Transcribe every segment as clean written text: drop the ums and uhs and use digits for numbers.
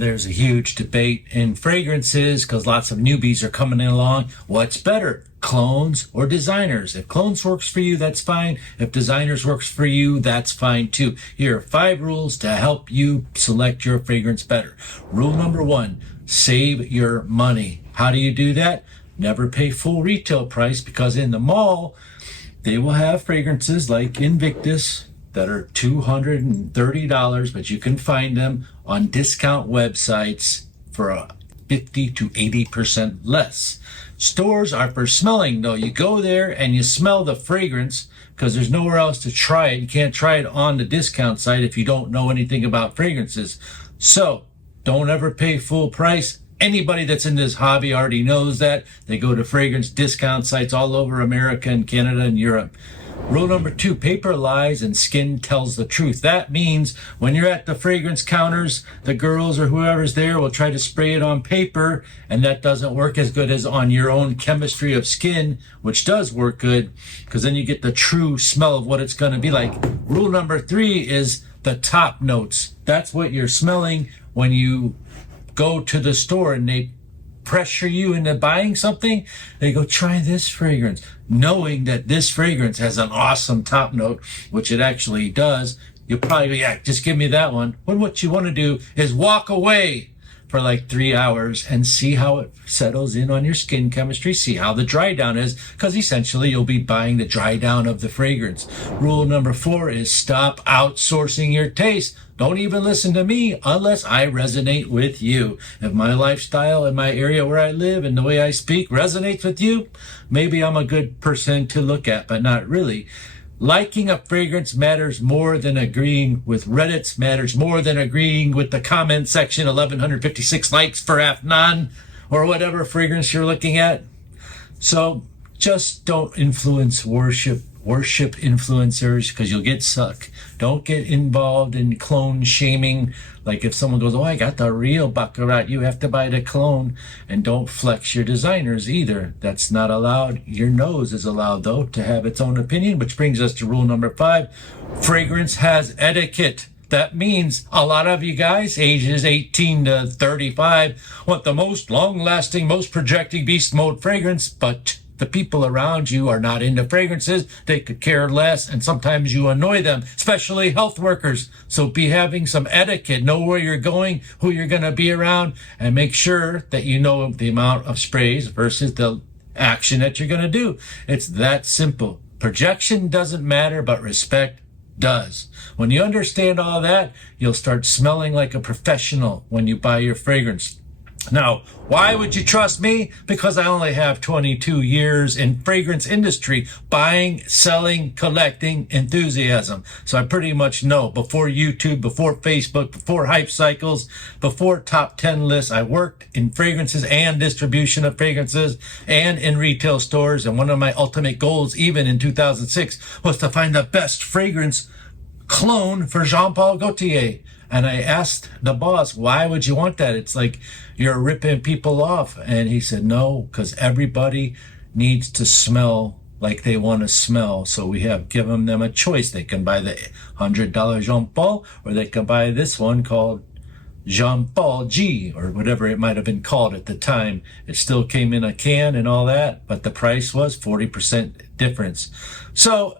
There's a huge debate in fragrances because lots of newbies are coming in along. What's better, clones or designers? If clones works for you, that's fine. If designers works for you, that's fine too. Here are 5 rules to help you select your fragrance better. Rule number 1, save your money. How do you do that? Never pay full retail price, because in the mall, they will have fragrances like Invictus that are $230, but you can find them on discount websites for 50 to 80% less. Stores are for smelling, though. You go there and you smell the fragrance because there's nowhere else to try it. You can't try it on the discount site if you don't know anything about fragrances. So don't ever pay full price. Anybody that's in this hobby already knows that. They go to fragrance discount sites all over America and Canada and Europe. Rule number 2, paper lies and skin tells the truth. That means when you're at the fragrance counters, the girls or whoever's there will try to spray it on paper, and that doesn't work as good as on your own chemistry of skin, which does work good, because then you get the true smell of what it's going to be like. Rule number 3 is the top notes. That's what you're smelling when you go to the store and they pressure you into buying something. They go, try this fragrance, knowing that this fragrance has an awesome top note, which it actually does. You'll probably go, yeah, just give me that one. When what you want to do is walk away for like 3 hours and see how it settles in on your skin chemistry, see how the dry down is, because essentially you'll be buying the dry down of the fragrance. Rule number 4 is stop outsourcing your taste. Don't even listen to me unless I resonate with you. If my lifestyle and my area where I live and the way I speak resonates with you, maybe I'm a good person to look at, but not really. Liking a fragrance matters more than agreeing with Reddit, matters more than agreeing with the comment section, 1,156 likes for Afnan, or whatever fragrance you're looking at. So just don't worship influencers, because you'll get sucked. Don't get involved in clone shaming. Like if someone goes, oh, I got the real Baccarat, you have to buy the clone. And don't flex your designers either. That's not allowed. Your nose is allowed, though, to have its own opinion, which brings us to rule number 5. Fragrance has etiquette. That means a lot of you guys, ages 18 to 35, want the most long-lasting, most projecting beast mode fragrance, but the people around you are not into fragrances. They could care less, and sometimes you annoy them, especially health workers. So be having some etiquette. Know where you're going, who you're going to be around, and make sure that you know the amount of sprays versus the action that you're going to do. It's that simple. Projection doesn't matter, but respect does. When you understand all that, you'll start smelling like a professional when you buy your fragrance. Now, why would you trust me? Because I only have 22 years in fragrance industry, buying, selling, collecting, enthusiasm. So I pretty much know before YouTube, before Facebook, before hype cycles, before top 10 lists, I worked in fragrances and distribution of fragrances and in retail stores. And one of my ultimate goals, even in 2006, was to find the best fragrance clone for Jean-Paul Gaultier. And I asked the boss, why would you want that? It's like you're ripping people off. And he said, no, because everybody needs to smell like they want to smell. So we have given them a choice. They can buy the $100 Jean-Paul, or they can buy this one called Jean-Paul G, or whatever it might have been called at the time. It still came in a can and all that, but the price was 40% difference. So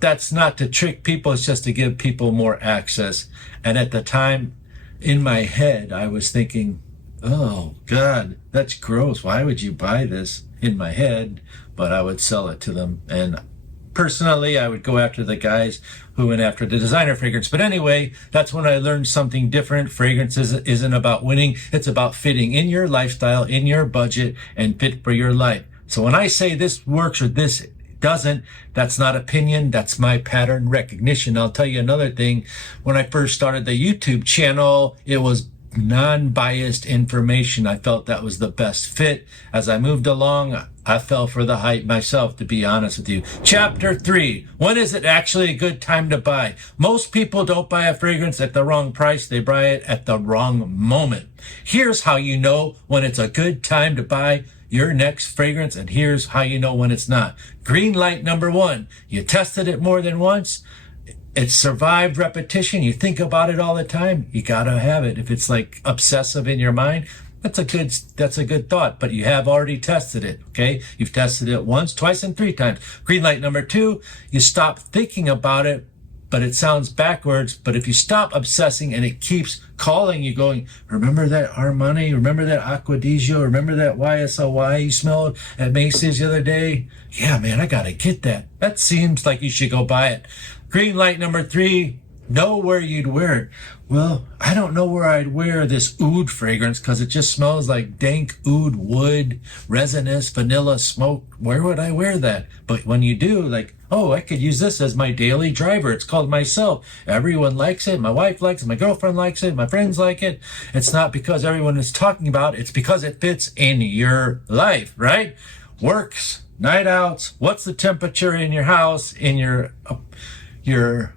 that's not to trick people, it's just to give people more access. And at the time, in my head, I was thinking, oh, God, that's gross. Why would you buy this? In my head, but I would sell it to them. And personally, I would go after the guys who went after the designer fragrance. But anyway, that's when I learned something different. Fragrance isn't about winning. It's about fitting in your lifestyle, in your budget, and fit for your life. So when I say this works or this doesn't, that's not opinion, that's my pattern recognition. I'll tell you another thing. When I first started the YouTube channel, it was non-biased information. I felt that was the best fit. As I moved along, I fell for the hype myself, to be honest with you. Chapter 3, when is it actually a good time to buy? Most people don't buy a fragrance at the wrong price. They buy it at the wrong moment. Here's how you know when it's a good time to buy your next fragrance, and here's how you know when it's not. Green light number 1, you tested it more than once. It's survived repetition. You think about it all the time. You gotta have it. If it's like obsessive in your mind, that's a good thought, but you have already tested it. Okay. You've tested it once, twice, and 3 times. Green light number 2, you stop thinking about it, but it sounds backwards. But if you stop obsessing and it keeps calling you going, remember that Armani, remember that Acquadigio, remember that YSLY you smelled at Macy's the other day? Yeah, man, I gotta get that. That seems like you should go buy it. Green light number 3, know where you'd wear it. Well, I don't know where I'd wear this oud fragrance because it just smells like dank oud wood, resinous, vanilla smoke. Where would I wear that? But when you do, like, oh, I could use this as my daily driver. It's called Myself. Everyone likes it. My wife likes it. My girlfriend likes it. My friends like it. It's not because everyone is talking about it. It's because it fits in your life, right? Works, night outs. What's the temperature in your house, in your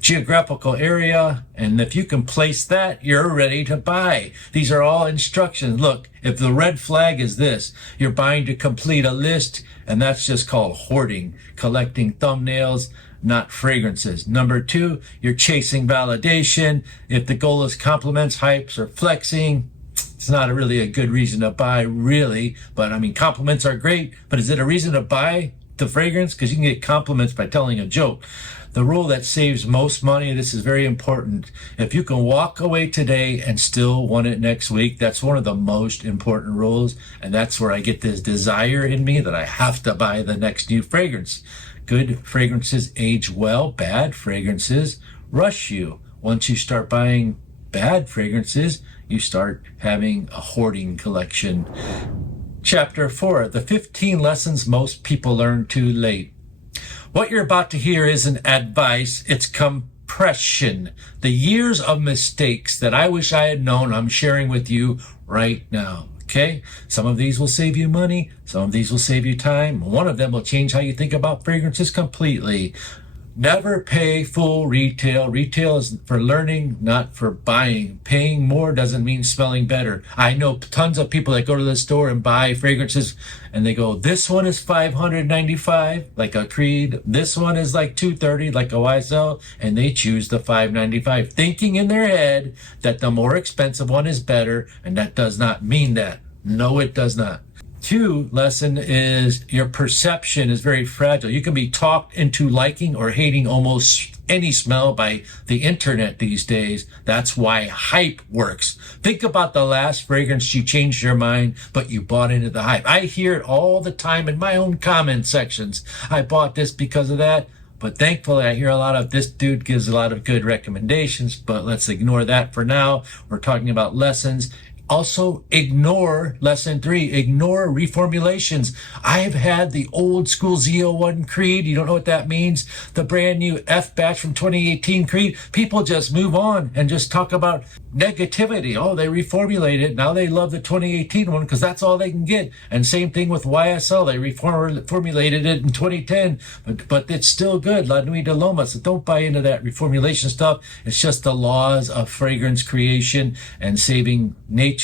geographical area, and if you can place that, you're ready to buy. These are all instructions. Look, if the red flag is this, you're buying to complete a list, and that's just called hoarding, collecting thumbnails, not fragrances. Number 2, you're chasing validation. If the goal is compliments, hypes, or flexing, it's not really a good reason to buy, really. But I mean, compliments are great, but is it a reason to buy the fragrance? Because you can get compliments by telling a joke. The rule that saves most money, this is very important. If you can walk away today and still want it next week, that's one of the most important rules. And that's where I get this desire in me that I have to buy the next new fragrance. Good fragrances age well. Bad fragrances rush you. Once you start buying bad fragrances, you start having a hoarding collection. Chapter 4, the 15 lessons most people learn too late. What you're about to hear isn't advice, it's compression. The years of mistakes that I wish I had known, I'm sharing with you right now. Okay? Some of these will save you money. Some of these will save you time. One of them will change how you think about fragrances completely. Never pay full retail. Retail is for learning, not for buying. Paying more doesn't mean smelling better. I know tons of people that go to the store and buy fragrances and they go, this one is $595, like a Creed. This one is like $230, like a YSL, and they choose the $595, thinking in their head that the more expensive one is better, and that does not mean that. No, it does not. 2 lesson is your perception is very fragile. You can be talked into liking or hating almost any smell by the internet these days. That's why hype works. Think about the last fragrance you changed your mind, but you bought into the hype. I hear it all the time in my own comment sections. I bought this because of that. But thankfully, I hear a lot of this dude gives a lot of good recommendations, but let's ignore that for now. We're talking about lessons. Also, ignore lesson 3, ignore reformulations. I've had the old school Z01 Creed. You don't know what that means? The brand new F batch from 2018 Creed. People just move on and just talk about negativity. Oh, they reformulated. Now they love the 2018 one because that's all they can get. And same thing with YSL. They reformulated it in 2010, but it's still good. La Nuit de Loma. So don't buy into that reformulation stuff. It's just the laws of fragrance creation and saving nature.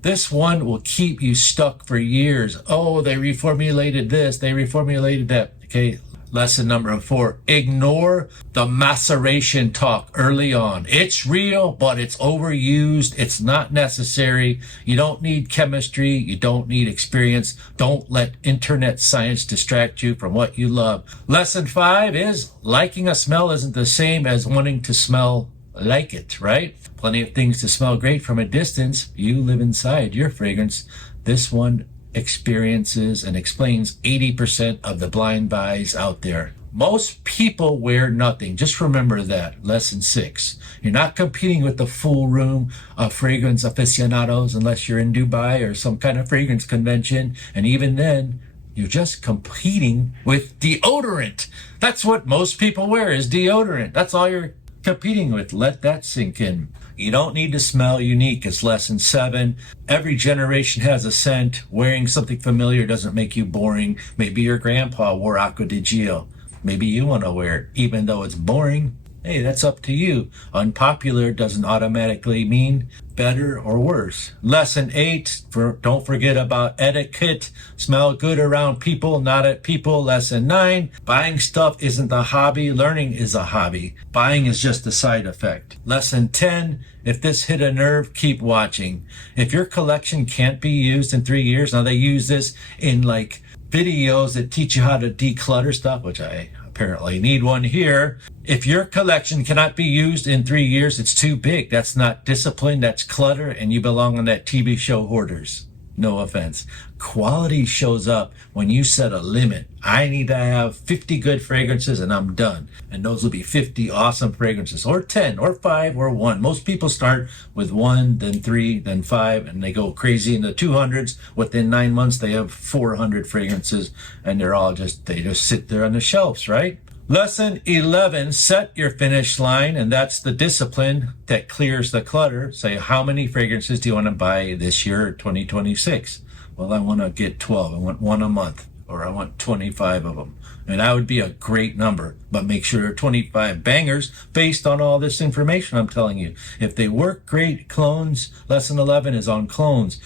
This one will keep you stuck for years. Oh, they reformulated this, they reformulated that. Okay, lesson number 4, ignore the maceration talk early on. It's real, but it's overused. It's not necessary. You don't need chemistry. You don't need experience. Don't let internet science distract you from what you love. Lesson 5 is liking a smell isn't the same as wanting to smell like it, right? Plenty of things to smell great from a distance. You live inside your fragrance. This one experiences and explains 80% of the blind buys out there. Most people wear nothing. Just remember that. Lesson 6. You're not competing with the full room of fragrance aficionados unless you're in Dubai or some kind of fragrance convention. And even then, you're just competing with deodorant. That's what most people wear is deodorant. That's all you're competing with. Let that sink in. You don't need to smell unique. It's lesson 7. Every generation has a scent. Wearing something familiar doesn't make you boring. Maybe your grandpa wore Acquadigio. Maybe you want to wear it, even though it's boring. Hey, that's up to you. Unpopular doesn't automatically mean better or worse. Lesson 8, don't forget about etiquette. Smell good around people, not at people. Lesson 9, buying stuff isn't a hobby. Learning is a hobby. Buying is just a side effect. Lesson 10, if this hit a nerve, keep watching. If your collection can't be used in 3 years, now they use this in like videos that teach you how to declutter stuff, which I apparently need one here. If your collection cannot be used in 3 years, it's too big. That's not discipline, that's clutter, and you belong on that TV show Hoarders. No offense. Quality shows up when you set a limit. I need to have 50 good fragrances and I'm done. And those will be 50 awesome fragrances, or 10, or 5, or 1. Most people start with 1, then 3, then 5, and they go crazy in the 200s. Within 9 months, they have 400 fragrances, and they just sit there on the shelves, right? Lesson 11, set your finish line, and that's the discipline that clears the clutter. Say, how many fragrances do you want to buy this year, 2026? Well, I want to get 12. I want one a month, or I want 25 of them. And that would be a great number, but make sure they're 25 bangers based on all this information I'm telling you. If they work great, clones, lesson 11 is on clones.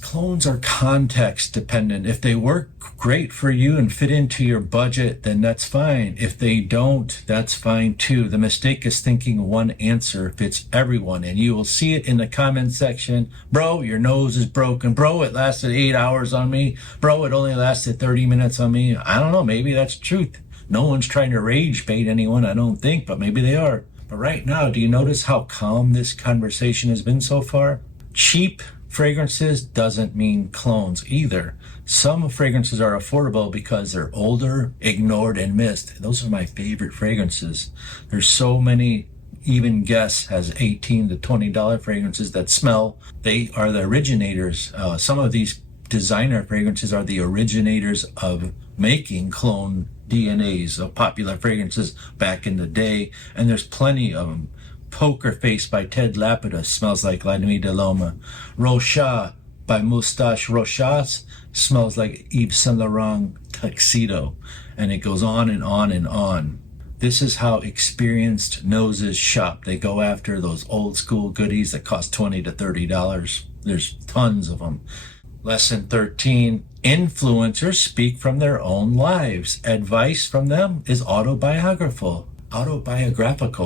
Clones are context dependent. If they work great for you and fit into your budget, then that's fine. If they don't, that's fine too. The mistake is thinking one answer fits everyone, and you will see it in the comment section. Bro, your nose is broken. Bro, it lasted 8 hours on me. Bro, it only lasted 30 minutes on me. I don't know, maybe that's truth. No one's trying to rage bait anyone, I don't think, but maybe they are. But right now, do you notice how calm this conversation has been so far? Cheap fragrances doesn't mean clones either. Some fragrances are affordable because they're older, ignored, and missed. Those are my favorite fragrances. There's so many. Even Guess has $18 to $20 fragrances that smell. They are the originators. Some of these designer fragrances are the originators of making clone DNAs of popular fragrances back in the day, and there's plenty of them. Poker Face by Ted Lapidus smells like La Nuit de l'Homme. Rocha by Moustache Rochas smells like Yves Saint Laurent Tuxedo. And it goes on and on and on. This is how experienced noses shop. They go after those old school goodies that cost $20 to $30. There's tons of them. Lesson 13, influencers speak from their own lives. Advice from them is autobiographical,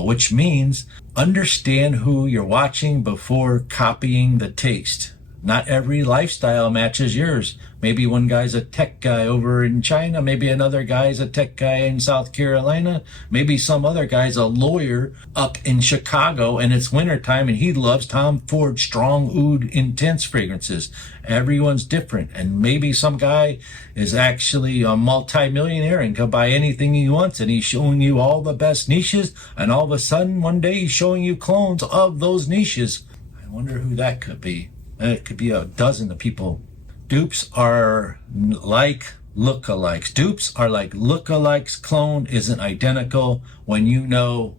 which means understand who you're watching before copying the taste. Not every lifestyle matches yours. Maybe one guy's a tech guy over in China. Maybe another guy's a tech guy in South Carolina. Maybe some other guy's a lawyer up in Chicago and it's wintertime and he loves Tom Ford strong oud intense fragrances. Everyone's different. And maybe some guy is actually a multi-millionaire and can buy anything he wants and he's showing you all the best niches, and all of a sudden one day he's showing you clones of those niches. I wonder who that could be. It could be a dozen of people. Dupes are like lookalikes. Dupes are like lookalikes. Clone isn't identical. When you know,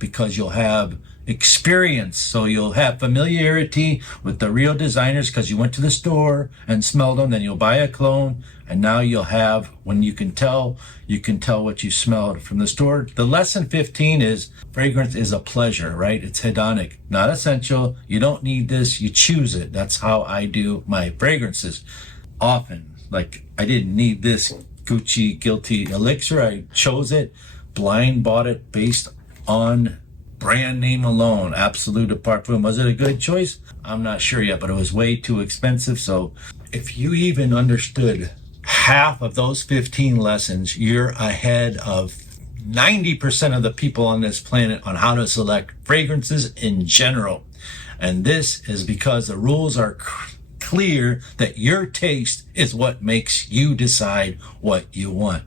because you'll have experience. So you'll have familiarity with the real designers because you went to the store and smelled them. Then you'll buy a clone. And now you'll have, when you can tell what you smelled from the store. The lesson 15 is fragrance is a pleasure, right? It's hedonic, not essential. You don't need this. You choose it. That's how I do my fragrances. Often, like I didn't need this Gucci Guilty Elixir. I chose it, blind bought it based on brand name alone. Absolute Perfume. Was it a good choice? I'm not sure yet, but it was way too expensive. So if you even understood half of those 15 lessons, you're ahead of 90% of the people on this planet on how to select fragrances in general. And this is because the rules are clear that your taste is what makes you decide what you want.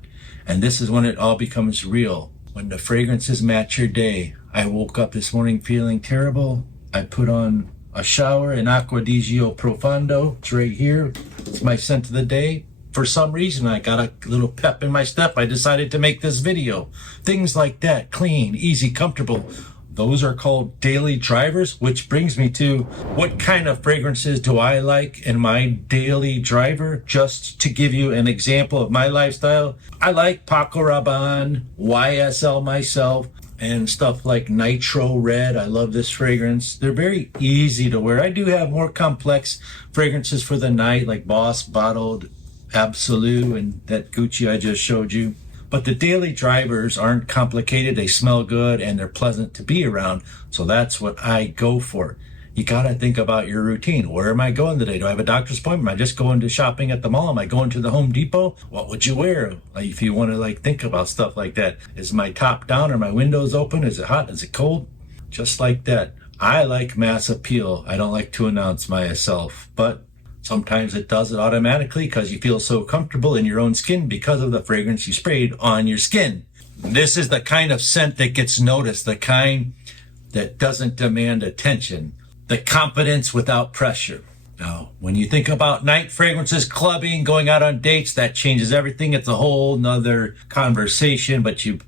And this is when it all becomes real. When the fragrances match your day. I woke up this morning feeling terrible. I put on a shower in Acqua di Gio Profondo. It's right here. It's my scent of the day. For some reason, I got a little pep in my step. I decided to make this video. Things like that, clean, easy, comfortable. Those are called daily drivers, which brings me to what kind of fragrances do I like in my daily driver? Just to give you an example of my lifestyle, I like Paco Rabanne, YSL myself. and stuff like Nitro Red. I love this fragrance. They're very easy to wear. I do have more complex fragrances for the night, like Boss Bottled Absolute and that Gucci I just showed you. But the daily drivers aren't complicated. They smell good and they're pleasant to be around. So that's what I go for. You got to think about your routine. Where am I going today? Do I have a doctor's appointment? Am I just going to shopping at the mall? Am I going to the Home Depot? What would you wear? Like, if you want to think about stuff like that. Is my top down? Are my windows open? Is it hot? Is it cold? Just like that. I like mass appeal. I don't like to announce myself, but sometimes it does it automatically because you feel so comfortable in your own skin because of the fragrance you sprayed on your skin. This is the kind of scent that gets noticed, the kind that doesn't demand attention. The confidence without pressure. Now, when you think about night fragrances, clubbing, going out on dates, that changes everything. It's a whole nother conversation, but you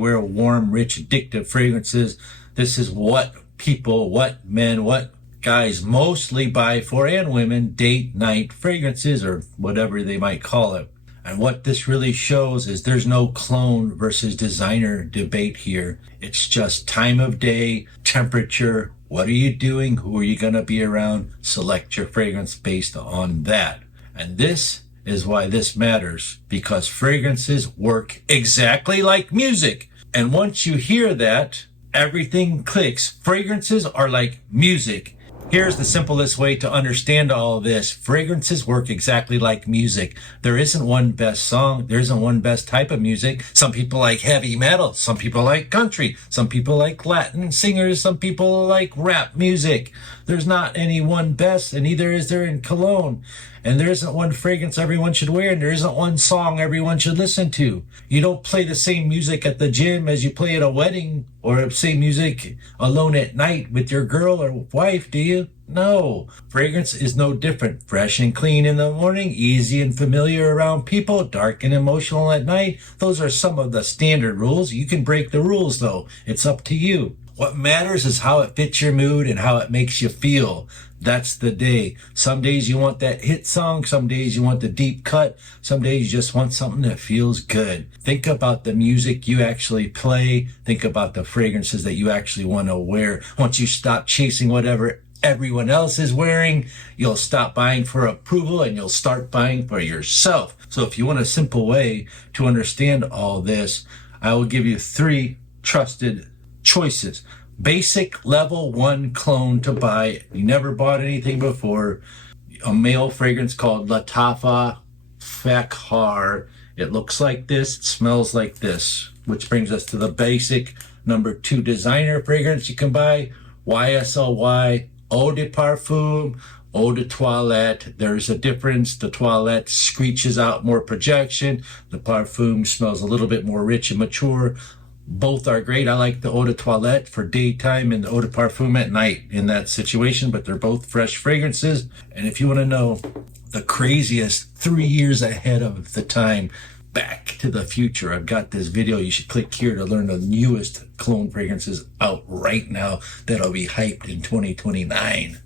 wear warm, rich, addictive fragrances. This is what people, what men, what guys mostly buy for, and women, date night fragrances or whatever they might call it. And what this really shows is there's no clone versus designer debate here. It's just time of day, temperature, what are you doing, who are you going to be around, select your fragrance based on that. And this is why this matters, because fragrances work exactly like music. And once you hear that, everything clicks. Fragrances are like music. Here's the simplest way to understand all of this. Fragrances work exactly like music. There isn't one best song. There isn't one best type of music. Some people like heavy metal. Some people like country. Some people like Latin singers. Some people like rap music. There's not any one best, and neither is there in cologne. And there isn't one fragrance everyone should wear, and there isn't one song everyone should listen to. You don't play the same music at the gym as you play at a wedding, or same music alone at night with your girl or wife, do you? No. Fragrance is no different. Fresh and clean in the morning, easy and familiar around people, dark and emotional at night. Those are some of the standard rules. You can break the rules, though. It's up to you. What matters is how it fits your mood and how it makes you feel. That's the day. Some days you want that hit song. Some days you want the deep cut. Some days you just want something that feels good. Think about the music you actually play. Think about the fragrances that you actually want to wear. Once you stop chasing whatever everyone else is wearing, you'll stop buying for approval and you'll start buying for yourself. So if you want a simple way to understand all this, I will give you 3 trusted choices. Basic level 1 clone to buy. You never bought anything before. A male fragrance called Latafa Fakhar. It looks like this. It smells like this. Which brings us to the basic number 2 designer fragrance you can buy. YSLY Eau de Parfum, Eau de Toilette. There's a difference. The Toilette screeches out more projection. The Parfum smells a little bit more rich and mature. Both are great. I like the Eau de Toilette for daytime and the Eau de Parfum at night in that situation, but they're both fresh fragrances. And if you want to know the craziest 3 years ahead of the time, Back to the Future, I've got this video. You should click here to learn the newest cologne fragrances out right now that'll be hyped in 2029.